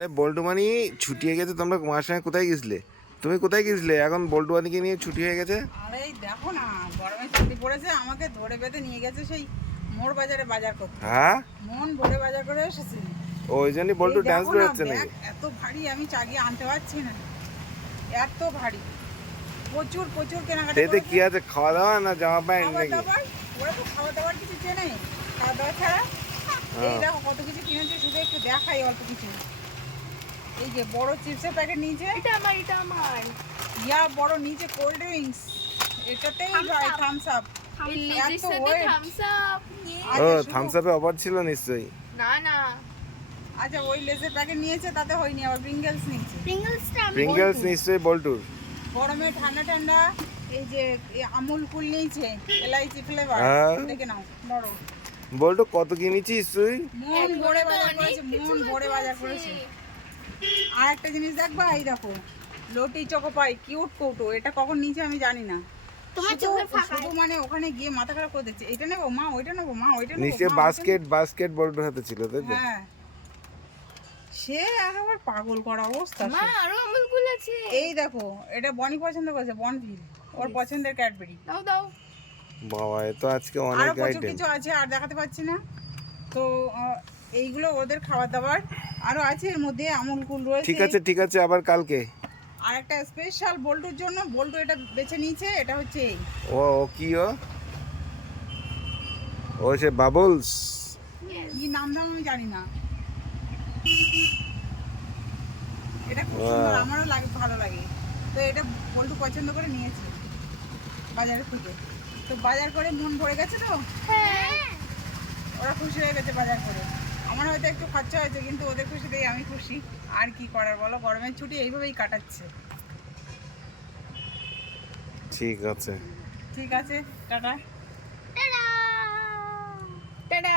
এ, বল্টু মানি ছুটি হয়ে গেছে তোমরা মার সঙ্গে কোথায় গেছিলে? তুমি কোথায় গেছিলে? এখন বল্টু মানিকে নিয়ে ছুটি হয়ে গেছে? আরে দেখো না গরমে ছুটি পড়েছে আমাকে ধরে বেঁধে নিয়ে গেছে সেই মোড় বাজারে বাজার করতে। হ্যাঁ? মন ভরে বাজার করে এসেছি। ওই জন্যই বল্টু ডান্স বেরোচ্ছে নাকি? এত ভারী আমি চাগিয়ে আনতে পারছি না। এত ভারী। প্রচুর প্রচুর কেনাকাটা এতে কি আছে খাওয়া দাওয়া না জামা প্যান্ট নাকি ওরা তো খাবার দাবার কিছু চেনে। খাবার দাবার ছাড়া এই দেখো কত কিছু কিনেছে শুধু একটু দেখাই অল্প কিছু। এই যে বড় চিপসের প্যাকেট নিয়েছে। এটা আমার এটা আমার। ইয়া বড় নিচে কোল্ড ড্রিঙ্কস এটাতেই ভাই থামস আপ। থামস আপ ও থামস আপে অফার ছিল নিশ্চয়ই। না না। আচ্ছা ওই লেজের প্যাকেট নিয়েছে তাতে হয়নি আবার প্রিঙ্গেলস নিয়েছে। প্রিঙ্গলসটা নিশ্চয়ই বল্টুর গরমে ঠান্ডা ঠান্ডা এই যে এই আমুল কুল নিয়েছে এলাইচি ফ্লেভার। দেখে নাও বড় বল্টু কত কিনেছিস তুই? মন ভরে তো বাজার করেছে মন ভরে বাজার করেছে। আর একটা জিনিস দেখবা এই দেখো লটি চকোপাই কিউট কৌটো এটা কখন নিচে আমি জানি না। শুধু- মানে ওখানে গিয়ে মাথা খারাপ করে দিচ্ছে। এটা নেব মা ওইটা নেব মা ওইটা নেব নিশ্চয়ই বাস্কেট বাস্কেট বল্টুর হাতে ছিল তাই তো? হ্যাঁ। সে একেবারে পাগল করা অবস্থা মা আরও আমুলগুলো আছে। এই দেখো এটা বনি পছন্দ করেছে বনভিল। ওর পছন্দের ক্যাডবেরি দাও দাও। বাবা এ তো আজকে অনেক কিছু আছে আর দেখাতে পাচ্ছি না। তো এইগুলো ওদের খাবার দাবার। আরও আছে এর মধ্যে আমুল কুল রয়েছে। ঠিক আছে ঠিক আছে আবার কালকে। আর একটা স্পেশাল বল্টুর জন্য বল্টু এটা বেছে নিয়েছে এটা হচ্ছে এই। ও ও কি ও? ও সে বাবলস। কি নাম দাম আমি জানি না। এটা খুব সুন্দর আমারও লাগে ভালো লাগে। তো এটা বল্টু পছন্দ করে নিয়েছে বাজারের থেকে। তো বাজার করে মন ভরে গেছে তো? হ্যাঁ। ওরা খুশি হয়ে গেছে বাজার করে। আমার হয়তো একটু খরচা হয়েছে কিন্তু ওদের খুশিতেই আমি খুশি। আর কি করার বলো? গরমের ছুটি এইভাবেই কাটাচ্ছে। ঠিক আছে। ঠিক আছে টাটা। টাটা। টাটা।